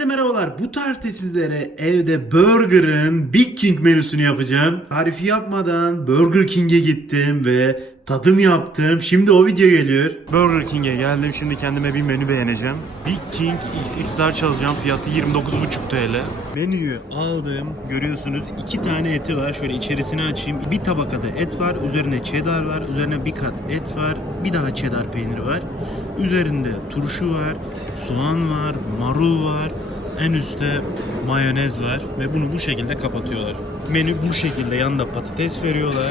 Herkese merhabalar. Bu tarifte sizlere evde Burger'ın Big King menüsünü yapacağım. Tarifi yapmadan Burger King'e gittim ve tadım yaptım. Şimdi o video geliyor. Burger King'e geldim. Şimdi kendime bir menü beğeneceğim. Big King XX'lar çalacağım. Fiyatı 29,5 TL. Menüyü aldım. Görüyorsunuz 2 tane eti var. Şöyle içerisini açayım. Bir tabakada et var. Üzerine cheddar var. Üzerine bir kat et var. Bir daha cheddar peyniri var. Üzerinde turşu var. Soğan var. Marul var. En üstte mayonez var. Ve bunu bu şekilde kapatıyorlar. Menü bu şekilde. Yanında patates veriyorlar.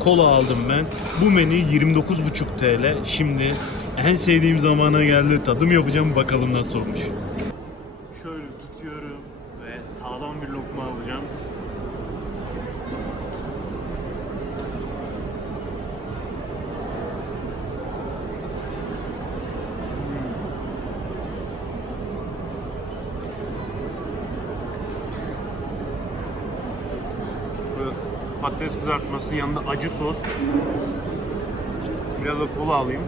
Kola aldım ben. Bu menü 29,5 TL. Şimdi en sevdiğim zamana geldi. Tadım yapacağım. Bakalım nasıl olmuş. Şöyle tutuyorum ve sağlam bir lokma alacağım. Patates kızartması, yanında acı sos. Biraz da kola alayım.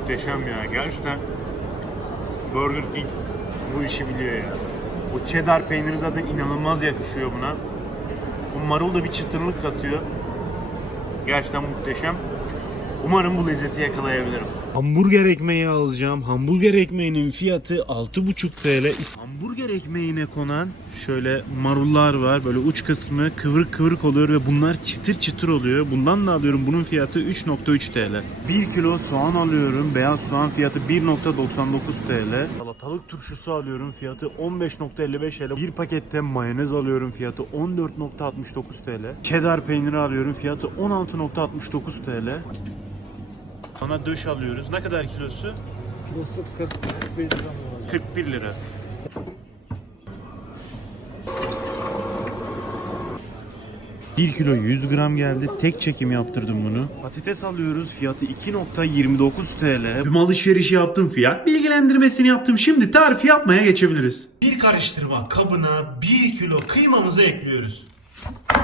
Muhteşem ya. Gerçekten Burger King bu işi biliyor ya. O cheddar peyniri zaten inanılmaz yakışıyor buna. Bu marul da bir çıtırlık katıyor. Gerçekten muhteşem. Umarım bu lezzeti yakalayabilirim. Hamburger ekmeği alacağım. Hamburger ekmeğinin fiyatı 6,5 TL. Hamburger ekmeğine konan şöyle marullar var. Böyle uç kısmı kıvırık kıvırık oluyor ve bunlar çıtır çıtır oluyor. Bundan da alıyorum. Bunun fiyatı 3,3 TL. 1 kilo soğan alıyorum. Beyaz soğan fiyatı 1,99 TL. Salatalık turşusu alıyorum. Fiyatı 15,55 TL. Bir pakette mayonez alıyorum. Fiyatı 14,69 TL. Cheddar peyniri alıyorum. Fiyatı 16,69 TL. Ana döş alıyoruz. Ne kadar kilosu? Kilosu 41 lira mı olacak? 41 lira. Bir kilo 100 gram geldi. Tek çekim yaptırdım bunu. Patates alıyoruz. Fiyatı 2,29 TL. Tüm alışverişi yaptım. Fiyat bilgilendirmesini yaptım. Şimdi tarifi yapmaya geçebiliriz. Bir karıştırma kabına 1 kilo kıymamızı ekliyoruz.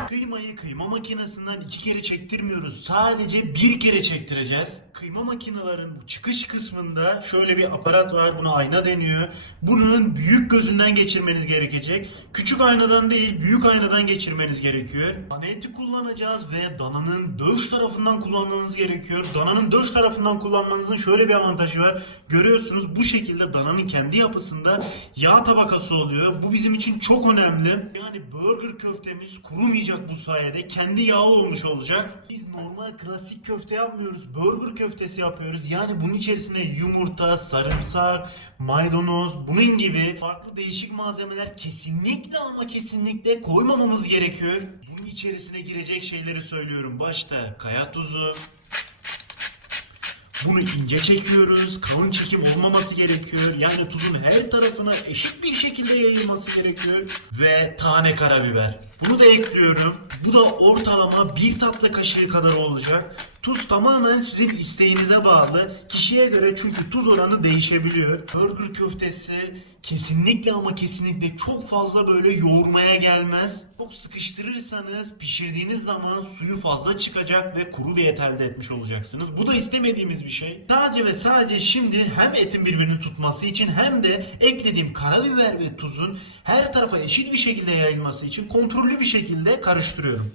Kıymayı kıyma makinesinden 2 kere çektirmiyoruz. Sadece 1 kere çektireceğiz. Kıyma makinelerin bu çıkış kısmında şöyle bir aparat var. Buna ayna deniyor. Bunun büyük gözünden geçirmeniz gerekecek. Küçük aynadan değil, büyük aynadan geçirmeniz gerekiyor. Dana eti kullanacağız ve dananın döş tarafından kullanmanız gerekiyor. Dananın döş tarafından kullanmanızın şöyle bir avantajı var. Görüyorsunuz bu şekilde dananın kendi yapısında yağ tabakası oluyor. Bu bizim için çok önemli. Yani burger köftemiz kurumayacak bu sayede. Kendi yağı olmuş olacak. Biz normal klasik köfte yapmıyoruz. Burger köftesi yapıyoruz. Yani bunun içerisine yumurta, sarımsak, maydanoz, bunun gibi farklı değişik malzemeler kesinlikle ama kesinlikle koymamamız gerekiyor. Bunun içerisine girecek şeyleri söylüyorum. Başta kaya tuzu. Bunu ince çekiyoruz. Kalın çekim olmaması gerekiyor. Yani tuzun her tarafına eşit bir şekilde yayılması gerekiyor. Ve tane karabiber. Bunu da ekliyorum. Bu da ortalama 1 tatlı kaşığı kadar olacak. Tuz tamamen sizin isteğinize bağlı. Kişiye göre çünkü tuz oranı değişebiliyor. Burger köftesi kesinlikle ama kesinlikle çok fazla böyle yoğurmaya gelmez. Çok sıkıştırırsanız pişirdiğiniz zaman suyu fazla çıkacak ve kuru bir et elde etmiş olacaksınız. Bu da istemediğimiz bir şey. Sadece ve sadece şimdi hem etin birbirini tutması için hem de eklediğim karabiber ve tuzun her tarafa eşit bir şekilde yayılması için kontrollü bir şekilde karıştırıyorum.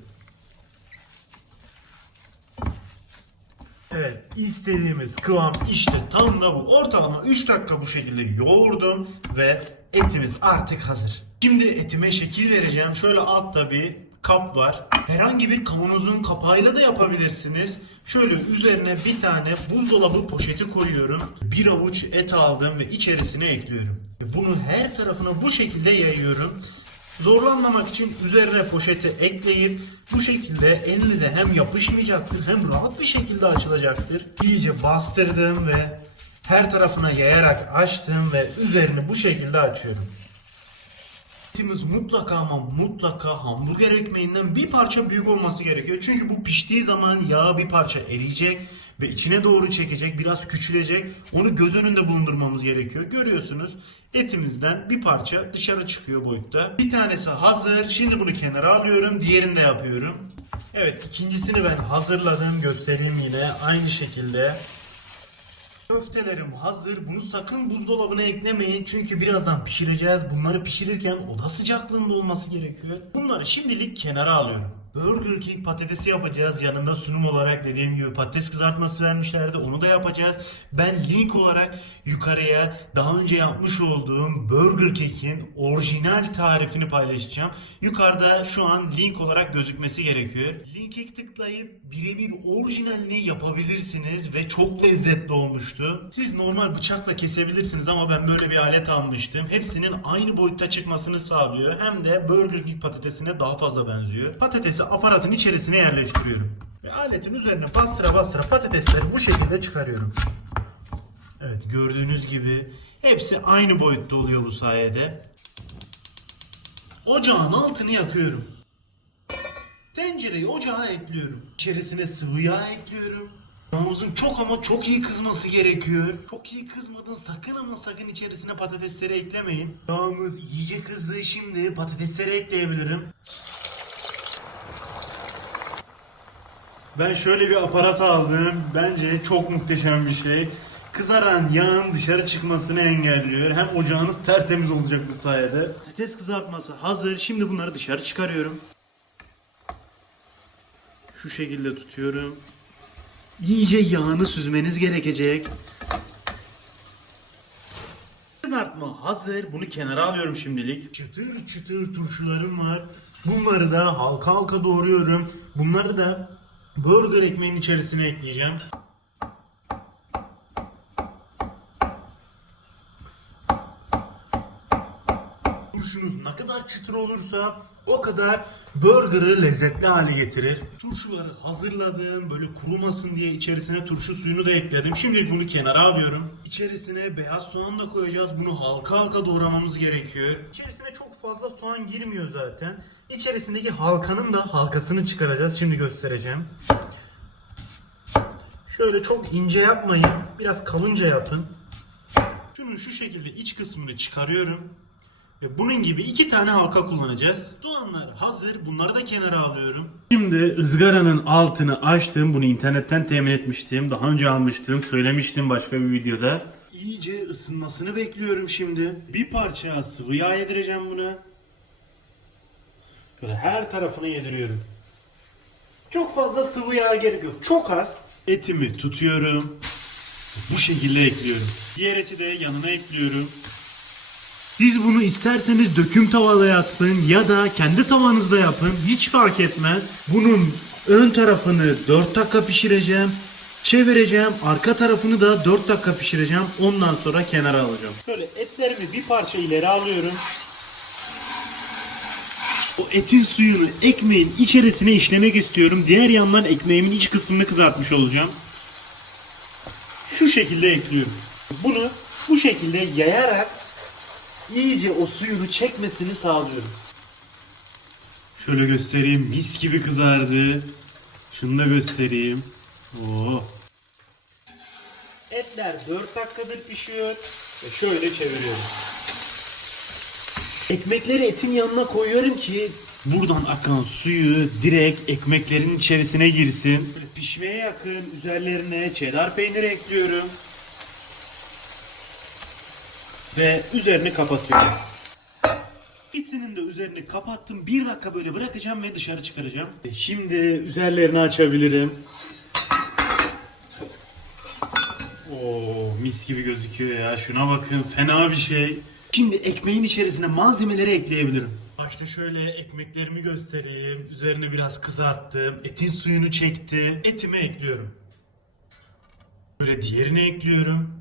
Evet, istediğimiz kıvam işte tam da bu. Ortalama 3 dakika bu şekilde yoğurdum ve etimiz artık hazır. Şimdi etime şekil vereceğim. Şöyle altta bir kap var. Herhangi bir kavanozun kapağıyla da yapabilirsiniz. Şöyle üzerine bir tane buzdolabı poşeti koyuyorum. Bir avuç et aldım ve içerisine ekliyorum. Bunu her tarafına bu şekilde yayıyorum. Zorlanmamak için üzerine poşeti ekleyip bu şekilde elinize hem yapışmayacaktır hem rahat bir şekilde açılacaktır. İyice bastırdım ve her tarafına yayarak açtım ve üzerini bu şekilde açıyorum. Etimiz mutlaka ama mutlaka hamburger ekmeğinden bir parça büyük olması gerekiyor. Çünkü bu piştiği zaman yağ bir parça eriyecek ve içine doğru çekecek, biraz küçülecek. Onu göz önünde bulundurmamız gerekiyor. Görüyorsunuz etimizden bir parça dışarı çıkıyor boyutta. Bir tanesi hazır. Şimdi bunu kenara alıyorum. Diğerini de yapıyorum. Evet, ikincisini ben hazırladım. Göstereyim yine aynı şekilde. Köftelerim hazır. Bunu sakın buzdolabına eklemeyin. Çünkü birazdan pişireceğiz. Bunları pişirirken oda sıcaklığında olması gerekiyor. Bunları şimdilik kenara alıyorum. Burger King patatesi yapacağız. Yanında sunum olarak dediğim gibi patates kızartması vermişlerdi. Onu da yapacağız. Ben link olarak yukarıya daha önce yapmış olduğum Burger King'in orijinal tarifini paylaşacağım. Yukarıda şu an link olarak gözükmesi gerekiyor. Linke tıklayıp birebir orijinalini yapabilirsiniz ve çok lezzetli olmuştu. Siz normal bıçakla kesebilirsiniz ama ben böyle bir alet almıştım. Hepsinin aynı boyutta çıkmasını sağlıyor. Hem de Burger King patatesine daha fazla benziyor. Patatesi aparatın içerisine yerleştiriyorum. Ve aletin üzerine bastıra bastıra patatesleri bu şekilde çıkarıyorum. Evet, gördüğünüz gibi hepsi aynı boyutta oluyor bu sayede. Ocağın altını yakıyorum. Tencereyi ocağa ekliyorum. İçerisine sıvı yağ ekliyorum. Yağımızın çok ama çok iyi kızması gerekiyor. Çok iyi kızmadan sakın ama sakın içerisine patatesleri eklemeyin. Yağımız iyice kızdı. Şimdi patatesleri ekleyebilirim. Ben şöyle bir aparat aldım. Bence çok muhteşem bir şey. Kızaran yağın dışarı çıkmasını engelliyor. Hem ocağınız tertemiz olacak bu sayede. Patates kızartması hazır. Şimdi bunları dışarı çıkarıyorum. Şu şekilde tutuyorum. İyice yağını süzmeniz gerekecek. Kızartma hazır. Bunu kenara alıyorum şimdilik. Çıtır çıtır turşularım var. Bunları da halka halka doğruyorum. Bunları da burger ekmeğin içerisine ekleyeceğim. Turşunuz ne kadar çıtır olursa o kadar burgerı lezzetli hale getirir. Turşuları hazırladım. Böyle kurumasın diye içerisine turşu suyunu da ekledim. Şimdi bunu kenara alıyorum. İçerisine beyaz soğan da koyacağız. Bunu halka halka doğramamız gerekiyor. İçerisine çok fazla soğan girmiyor zaten. İçerisindeki halkanın da halkasını çıkaracağız. Şimdi göstereceğim. Şöyle çok ince yapmayın. Biraz kalınca yapın. Şunun şu şekilde iç kısmını çıkarıyorum. Ve bunun gibi 2 tane halka kullanacağız. Soğanlar hazır. Bunları da kenara alıyorum. Şimdi ızgaranın altını açtım. Bunu internetten temin etmiştim. Daha önce almıştım. Söylemiştim başka bir videoda. İyice ısınmasını bekliyorum şimdi. Bir parça sıvı yağ yedireceğim buna. Böyle her tarafını yediriyorum. Çok fazla sıvı yağ gerek yok. Çok az. Etimi tutuyorum. Bu şekilde ekliyorum. Diğer eti de yanına ekliyorum. Siz bunu isterseniz döküm tavada yapın ya da kendi tavanızda yapın. Hiç fark etmez. Bunun ön tarafını 4 dakika pişireceğim. Çevireceğim. Arka tarafını da 4 dakika pişireceğim. Ondan sonra kenara alacağım. Böyle etlerimi bir parça ileri alıyorum. O etin suyunu ekmeğin içerisine işlemek istiyorum. Diğer yandan ekmeğimin iç kısmını kızartmış olacağım. Şu şekilde ekliyorum. Bunu bu şekilde yayarak iyice o suyunu çekmesini sağlıyorum. Şöyle göstereyim. Mis gibi kızardı. Şunu da göstereyim. Oo. Etler 4 dakikadır pişiyor. Ve şöyle çeviriyorum. Ekmekleri etin yanına koyuyorum ki buradan akan suyu direkt ekmeklerin içerisine girsin. Böyle pişmeye yakın üzerlerine cheddar peyniri ekliyorum. Ve üzerini kapatıyorum. İkisinin de üzerini kapattım. 1 dakika böyle bırakacağım ve dışarı çıkaracağım. Şimdi üzerlerini açabilirim. Oo, mis gibi gözüküyor ya. Şuna bakın, fena bir şey. Şimdi ekmeğin içerisine malzemeleri ekleyebilirim. Başta şöyle ekmeklerimi göstereyim. Üzerine biraz kızarttım. Etin suyunu çekti. Etimi ekliyorum. Böyle diğerini ekliyorum.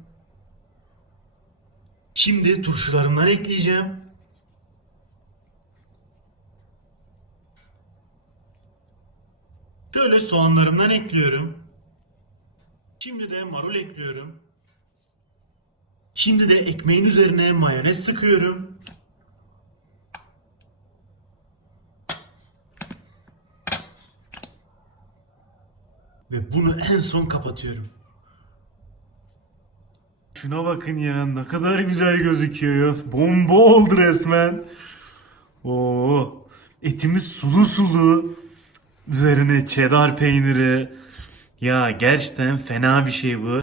Şimdi turşularımdan ekleyeceğim. Şöyle soğanlarımdan ekliyorum. Şimdi de marul ekliyorum. Şimdi de ekmeğin üzerine mayonez sıkıyorum. Ve bunu en son kapatıyorum. Şuna bakın ya, ne kadar güzel gözüküyor. Bomba oldu resmen. Oo, etimiz sulu sulu. Üzerine cheddar peyniri. Ya gerçekten fena bir şey bu.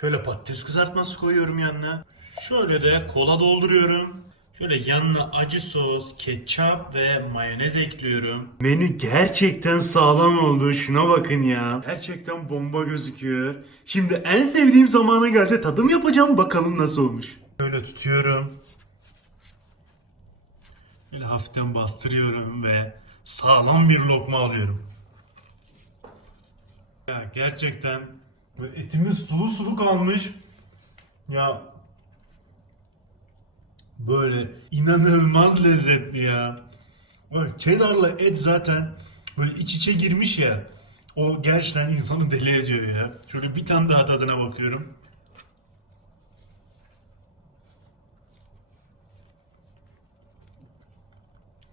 Şöyle patates kızartması koyuyorum yanına. Şöyle de kola dolduruyorum. Şöyle yanına acı sos, ketçap ve mayonez ekliyorum. Menü gerçekten sağlam oldu. Şuna bakın ya. Gerçekten bomba gözüküyor. Şimdi en sevdiğim zamana geldi. Tadım yapacağım. Bakalım nasıl olmuş. Böyle tutuyorum. Böyle hafiften bastırıyorum ve sağlam bir lokma alıyorum. Ya gerçekten böyle etimiz sulu sulu kalmış. Ya böyle inanılmaz lezzetli ya. Bak cheddar'la et zaten böyle iç içe girmiş ya. O gerçekten insanı deli ediyor ya. Şöyle bir tane daha tadına bakıyorum.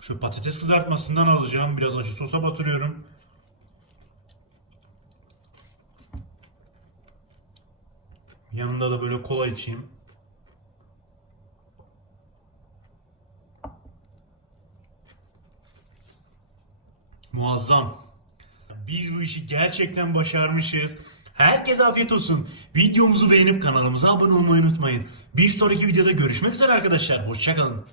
Şu patates kızartmasından alacağım. Biraz acı sosa batırıyorum. Yanında da böyle kola içeyim. Muazzam. Biz bu işi gerçekten başarmışız. Herkese afiyet olsun. Videomuzu beğenip kanalımıza abone olmayı unutmayın. Bir sonraki videoda görüşmek üzere arkadaşlar. Hoşça kalın.